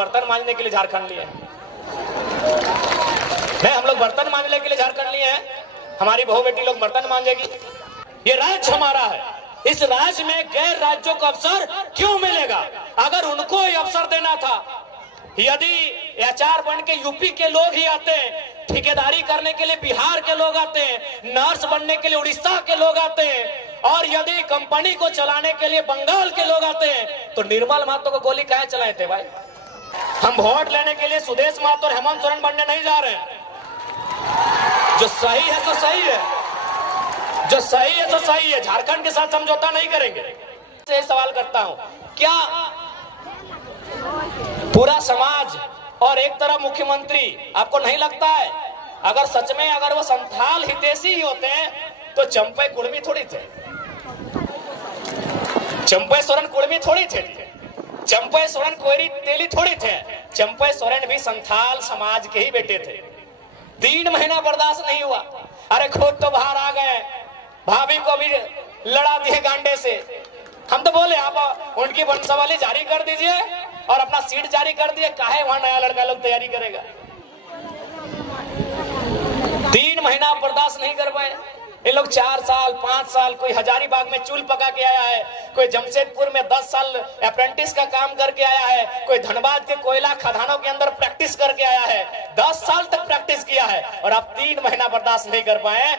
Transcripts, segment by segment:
बर्तन मांजने के लिए झारखंड लिए हैं। नहीं, हम लोग बर्तन मांजने के लिए झारखंड लिए हैं। हमारी बहू बेटी लोग बर्तन मांजेगी। ये राज्य हमारा है। इस राज्य में गैर राज्यों को अवसर क्यों मिलेगा? अगर उनको ये अवसर देना था, यदि एचआर बन के यूपी के लोग ही आते, ठेकेदारी करने के लिए बिहार के लोग आते, नर्स बनने के लिए उड़ीसा के लोग आते, और यदि कंपनी को चलाने के लिए बंगाल के लोग आते, तो निर्मल महतो को गोली काहे चलाए थे भाई? हम वोट लेने के लिए सुदेश महतो और हेमंत सोरेन बनने नहीं जा रहे हैं। जो सही है तो सही है, जो सही है तो सही है। झारखंड के साथ समझौता नहीं करेंगे। से सवाल करता हूं, क्या पूरा समाज और एक तरफ मुख्यमंत्री, आपको नहीं लगता है अगर सच में अगर वो संथाल हितैषी ही होते हैं तो चंपई कुर्मी थोड़ी थे? चंपई सोरेन कुर्मी थोड़ी थे, चंपई सोरेन कोयरी तेली थोड़ी थे। चंपई सोरेन भी संथाल समाज के ही बेटे थे। 3 महीना बर्दाश्त नहीं हुआ। अरे खुद तो बाहर आ गए, भाभी को भी लड़ा दिए गांडे से। हम तो बोले आप उनकी वंशावली जारी कर दीजिए और अपना सीट जारी कर दिए, काहे वहां नया लड़का लोग तैयारी करेगा? 3 महीना बर्दाश्त नहीं कर पाए ये लोग। 4 साल 5 साल, कोई हजारीबाग में चूल पका के आया है, कोई जमशेदपुर में 10 साल अप्रेंटिस का काम करके आया है, कोई धनबाद के कोयला खदानों के अंदर प्रैक्टिस करके आया है, 10 साल तक प्रैक्टिस किया है, और आप 3 महीना बर्दाश्त नहीं कर पाए।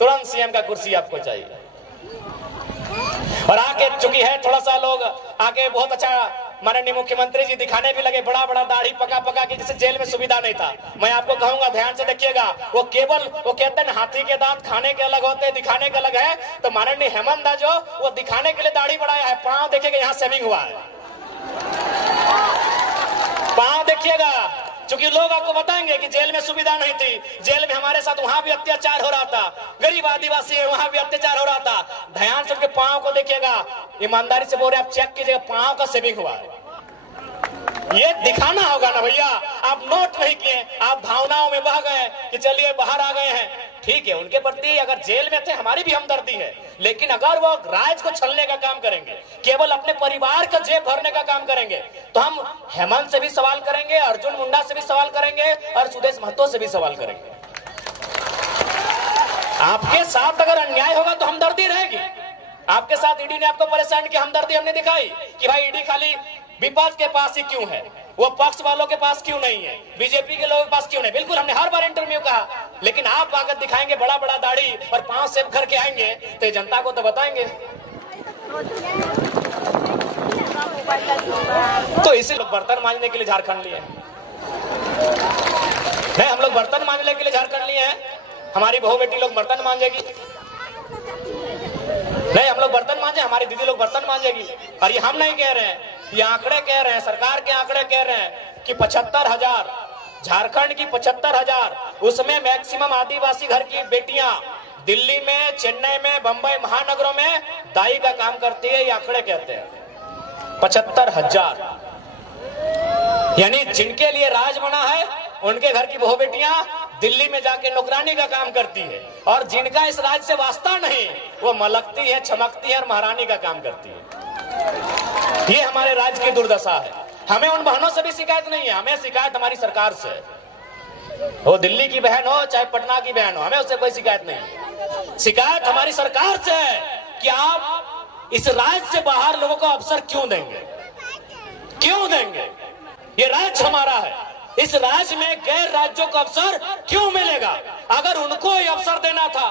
तुरंत सीएम का कुर्सी आपको चाहिए। और आके चुकी है थोड़ा सा लोग आके बहुत अच्छा माननीय मुख्यमंत्री जी दिखाने भी लगे, बड़ा बड़ा दाढ़ी पका पका के, जैसे जेल में सुविधा नहीं था। मैं आपको कहूंगा ध्यान से देखिएगा, वो केवल वो कहते हैं हाथी के दांत खाने के अलग होते हैं, दिखाने के अलग है। तो माननीय हेमंत दा जो वो दिखाने के लिए दाढ़ी बढ़ाया है, पांव देखिएगा यहाँ सेविंग हुआ है, पांव देखिएगा। क्योंकि लोग आपको बताएंगे कि जेल में सुविधा नहीं थी, जेल में हमारे साथ वहां भी अत्याचार हो रहा था, गरीब आदिवासी है वहां भी अत्याचार हो रहा था। ध्यान से उनके पांव को देखिएगा, ईमानदारी से बोल रहे आप चेक कीजिएगा, पांव का सेविंग हुआ है। ये दिखाना होगा ना भैया। आप नोट नहीं किए, आप भावनाओं में बह गए कि चलिए बाहर आ गए हैं। ठीक है, उनके प्रति अगर जेल में थे हमारी भी हमदर्दी है, लेकिन अगर वो राज्य को छलने का काम करेंगे, केवल अपने परिवार का जेब भरने का काम करेंगे, तो हम हेमंत से भी सवाल करेंगे, अर्जुन मुंडा से भी सवाल करेंगे, और सुदेश महतो से भी सवाल करेंगे। आपके साथ अगर अन्याय होगा तो हमदर्दी रहेगी। आपके साथ ईडी ने आपको परेशान किया, हमदर्दी हमने दिखाई कि भाई ईडी खाली विपक्ष के पास ही क्यों है, वो पक्ष वालों के पास क्यों नहीं है, बीजेपी के लोगों के पास क्यों नहीं। बिल्कुल हमने हर बार इंटरव्यू कहा, लेकिन आप आकर दिखाएंगे बड़ा बड़ा दाढ़ी और पांव सेव करके आएंगे तो जनता को तो बताएंगे। तो इसी लोग बर्तन मांजने के लिए झारखंड लिए हैं। नहीं, हम लोग बर्तन मांजने के लिए झारखंड लिए हैं। हमारी बहू बेटी लोग बर्तन मांजेगी। नहीं, हम लोग बर्तन मांजे, हमारी दीदी लोग बर्तन मांजेगी। और ये हम नहीं कह रहे हैं, ये आंकड़े कह रहे हैं, सरकार के आंकड़े कह रहे हैं कि 75,000 झारखंड की 75,000, उसमें मैक्सिमम आदिवासी घर की बेटियां दिल्ली में, चेन्नई में, बंबई महानगरों में दाई का काम करती है। ये आंकड़े कहते हैं 75,000। यानी जिनके लिए राज बना है उनके घर की बहू बेटियां दिल्ली में जाके नौकरानी का काम करती है, और जिनका इस राज्य से वास्ता नहीं वो मलकती है, चमकती है और महारानी का काम करती है। ये हमारे राज्य की दुर्दशा है। हमें उन बहनों से भी शिकायत नहीं है, हमें शिकायत हमारी सरकार से। वो दिल्ली की बहन हो चाहे पटना की बहन हो, हमें उससे कोई शिकायत नहीं। शिकायत हमारी सरकार से है कि आप इस राज्य से बाहर लोगों को अवसर क्यों देंगे, क्यों देंगे? ये राज्य हमारा है। इस राज्य में गैर राज्यों को अवसर क्यों मिलेगा? अगर उनको ये अवसर देना था,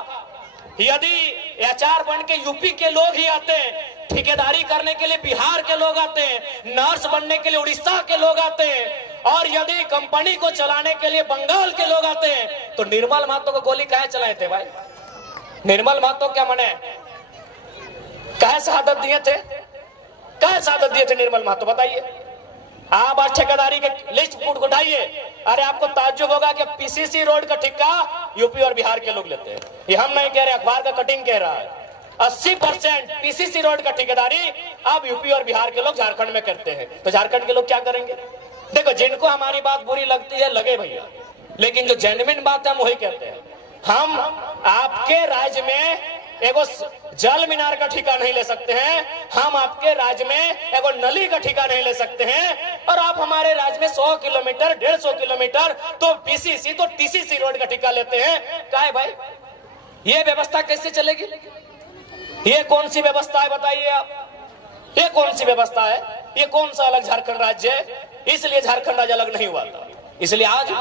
यदि एचआर बन के यूपी के लोग ही आते, ठेकेदारी करने के लिए बिहार के लोग आते, नर्स बनने के लिए उड़ीसा के लोग आते, और यदि कंपनी को चलाने के लिए बंगाल के लोग आते, तो निर्मल महतो को गोली काहे चलाए थे भाई? निर्मल महतो क्या मने काहे शहादत दिए थे? काहे शहादत दिए थे निर्मल महतो, बताइए। आप आज ठेकेदारी के लिस्ट उठाइए, अरे आपको ताज्जुब होगा कि पीसीसी रोड का ठेका यूपी और बिहार के लोग लेते हैं। ये हम नहीं कह रहे, अखबार का कटिंग कह रहा है। 80% पीसीसी रोड का ठेकेदारी अब यूपी और बिहार के लोग झारखंड में करते हैं। तो झारखंड के लोग क्या करेंगे? देखो, जिनको हमारी बात बुरी लगती है लगे भैया, लेकिन जो जेन्युइन बात है हम वही कहते हैं। हम आपके राज्य में एगो जल मीनार का ठिका नहीं ले सकते हैं, हम आपके राज्य में एगो नली का ठिका नहीं ले सकते हैं, और आप हमारे राज्य में 100 किलोमीटर 150 किलोमीटर तो पीसीसी तो टीसीसी रोड का ठिका लेते हैं। क्या है भाई, ये व्यवस्था कैसे चलेगी? ये कौन सी व्यवस्था है बताइए आप? ये कौन सी व्यवस्था है? ये कौन सा अलग झारखंड राज्य है? इसलिए झारखंड राज्य अलग नहीं हुआ था। इसलिए आज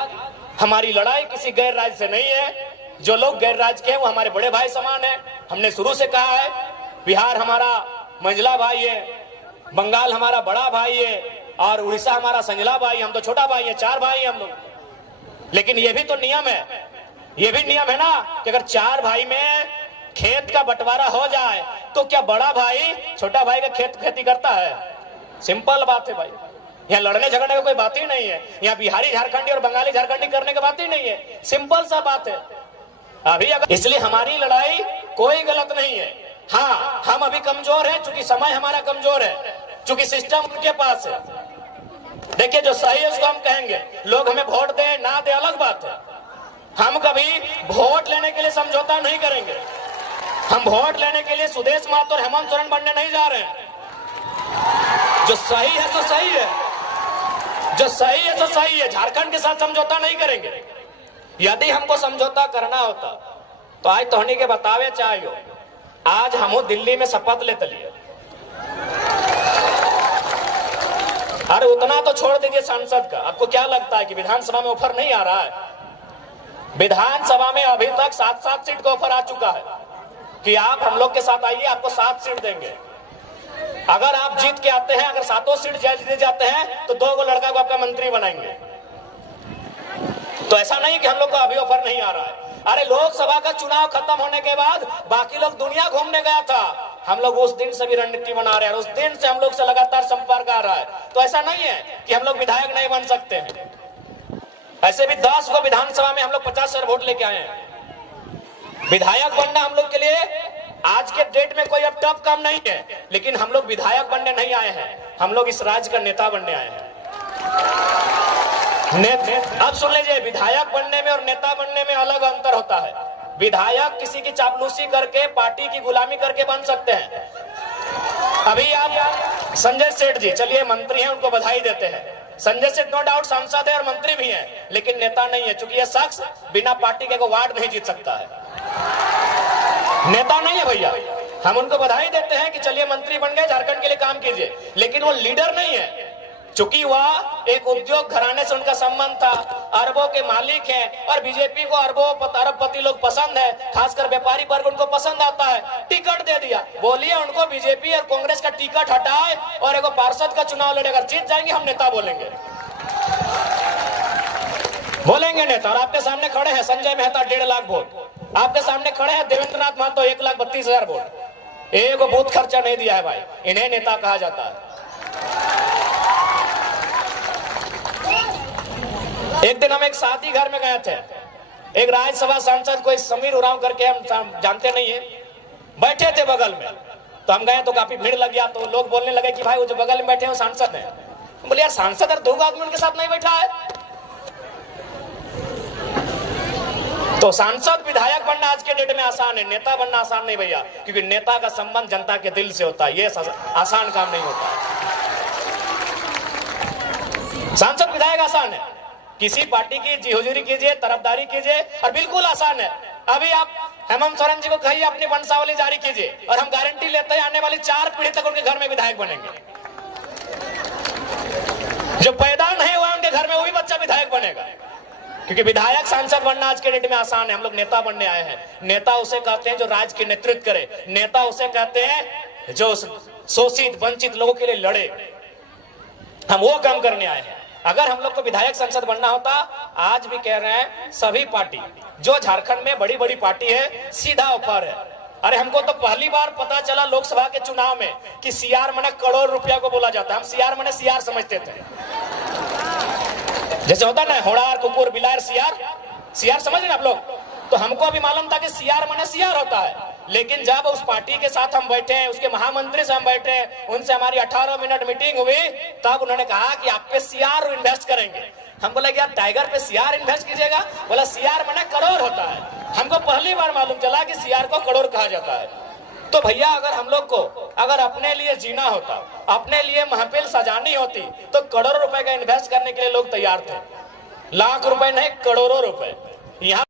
हमारी लड़ाई किसी गैर राज्य से नहीं है। जो लोग गैर राज्य के हैं वो हमारे बड़े भाई समान है। हमने शुरू से कहा है, बिहार हमारा मंझला भाई है, बंगाल हमारा बड़ा भाई है, और उड़ीसा हमारा संजला भाई, हम तो छोटा भाई है, 4 भाई हैं हम लोग। लेकिन ये भी तो नियम है, ये भी नियम है ना कि अगर 4 भाई में खेत का बंटवारा हो जाए तो क्या बड़ा भाई छोटा भाई का खेती करता है? सिंपल बात है भाई, यहाँ लड़ने झगड़ने का कोई बात ही नहीं है। यहाँ बिहारी झारखंडी और बंगाली झारखंडी करने की बात ही नहीं है, सिंपल सा बात है। अभी अगर इसलिए हमारी लड़ाई कोई गलत नहीं है। हाँ, हम अभी कमजोर है, चूंकि समय हमारा कमजोर है, चूंकि सिस्टम उनके पास है। देखिए, जो सही है उसको हम कहेंगे, लोग हमें वोट दे ना दे अलग बात है। हम कभी वोट लेने के लिए समझौता नहीं करेंगे। हम वोट लेने के लिए सुदेश महतो और हेमंत सोरेन बनने नहीं जा रहे हैं। जो सही है सो सही है, जो सही है सो सही है। झारखंड के साथ समझौता नहीं करेंगे। यदि हमको समझौता करना होता तो आज तोहनी के बतावे चाहिए, आज हम दिल्ली में शपथ लेते लिए। अरे उतना तो छोड़ दीजिए सांसद का, आपको क्या लगता है कि विधानसभा में ऑफर नहीं आ रहा है? विधानसभा में अभी तक 7-7 सीट का ऑफर आ चुका है कि आप हम लोग के साथ आइए, आपको 7 सीट देंगे। अगर आप जीत के आते हैं, अगर 7 सीट जीत जाते हैं तो 2 लड़का को आपका मंत्री बनाएंगे। तो ऐसा नहीं कि हम लोग को अभी ऑफर नहीं आ रहा है। अरे लोकसभा का चुनाव खत्म होने के बाद बाकी लोग दुनिया घूमने गया था, हम लोग उस दिन से भी रणनीति बना रहे हैं, उस दिन से हम लोग से लगातार संपर्क आ रहा है। तो ऐसा नहीं है कि हम लोग विधायक नहीं बन सकते हैं। ऐसे भी 10 को विधानसभा में हम लोग 50 वोट लेके आए हैं। विधायक बनना हम लोग के लिए आज के डेट में कोई अब टफ काम नहीं है, लेकिन हम लोग विधायक बनने नहीं आए हैं, हम लोग इस राज्य का नेता बनने आए हैं। अब सुन लीजिए, विधायक बनने में और नेता बनने में अलग अंतर होता है। विधायक किसी की चापलूसी करके, पार्टी की गुलामी करके बन सकते हैं। अभी आप संजय सेठ जी, चलिए मंत्री हैं, उनको बधाई देते हैं। संजय सेठ नो डाउट सांसद है और मंत्री भी हैं, लेकिन नेता नहीं है, क्योंकि ये शख्स बिना पार्टी के वार्ड नहीं जीत सकता है। नेता नहीं है भैया। हम उनको बधाई देते हैं कि चलिए मंत्री बन गए, झारखंड के लिए काम कीजिए, लेकिन वो लीडर नहीं है। चूंकि वह एक उद्योग घराने से उनका संबंध था, अरबों के मालिक हैं, और बीजेपी को अरबपति लोग पसंद है, खासकर व्यापारी वर्ग उनको पसंद आता है, टिकट दे दिया। बोलिए उनको बीजेपी और कांग्रेस का टिकट हटाए और एक पार्षद का चुनाव लड़े, अगर जीत जाएंगे हम नेता बोलेंगे, बोलेंगे नेता। और आपके सामने खड़े हैं संजय मेहता 1.5 लाख वोट, आपके सामने खड़े हैं देवेंद्र नाथ महतो 1,32,000 वोट। एक बूथ खर्चा नहीं दिया है भाई, इन्हें नेता कहा जाता है। एक दिन हम एक शादी घर में गए थे, एक राज्यसभा सांसद कोई समीर उरांव करके, हम जानते नहीं है, बैठे थे बगल में। तो हम गए तो काफी भीड़ लग गया, तो लोग बोलने लगे कि भाई वो जो बगल में बैठे हैं वो सांसद हैं। बोले यार सांसद और 2 आदमी उनके साथ नहीं बैठा है। तो सांसद विधायक बनना आज के डेट में आसान है, नेता बनना आसान नहीं भैया, क्योंकि नेता का संबंध जनता के दिल से होता है, ये आसान काम नहीं होता। सांसद विधायक आसान है, किसी पार्टी की जी हुजूरी कीजिए, तरफदारी कीजिए, और बिल्कुल आसान है। अभी आप हेमंत सोरेन जी को कहिए अपनी वंशावली जारी कीजिए, और हम गारंटी लेते हैं आने वाली 4 पीढ़ी तक उनके घर में विधायक बनेंगे। जो पैदा नहीं हुआ उनके घर में वही बच्चा विधायक बनेगा, क्योंकि विधायक सांसद बनना आज के डेट में आसान है। हम लोग नेता बनने आए हैं। नेता उसे कहते हैं जो राज्य की नेतृत्व करे, नेता उसे कहते हैं जो शोषित वंचित लोगों के लिए लड़े। हम वो काम करने आए हैं। अगर हम लोग को विधायक संसद बनना होता, आज भी कह रहे हैं सभी पार्टी जो झारखंड में बड़ी बड़ी पार्टी है, सीधा ऑफर है। अरे हमको तो पहली बार पता चला लोकसभा के चुनाव में कि सीआर मने करोड़ रुपया को बोला जाता है। हम सीआर मने सीआर समझते थे, जैसे होता ना होड़ार कुकुर बिलार सीआर, सीआर समझ रहे आप लोग। तो हमको भी मालूम था कि सीआर मने सीआर होता है, लेकिन जब उस पार्टी के साथ हम बैठे हैं, उसके महामंत्री से हम बैठे हैं, उनसे हमारी 18 मिनट मीटिंग हुई, तब उन्होंने कहा कि आप पे सीआर इन्वेस्ट करेंगे। हम बोले कि यार टाइगर पे सीआर इन्वेस्ट कीजिएगा, बोला सीआर माने करोड़ होता है। हमको पहली बार मालूम चला कि सीआर को करोड़ कहा जाता है। तो भैया अगर हम लोग को अगर अपने लिए जीना होता, अपने लिए महफिल सजानी होती, तो करोड़ों रुपए का इन्वेस्ट करने के लिए लोग तैयार थे, लाख रुपए नहीं करोड़ों रुपए। यहाँ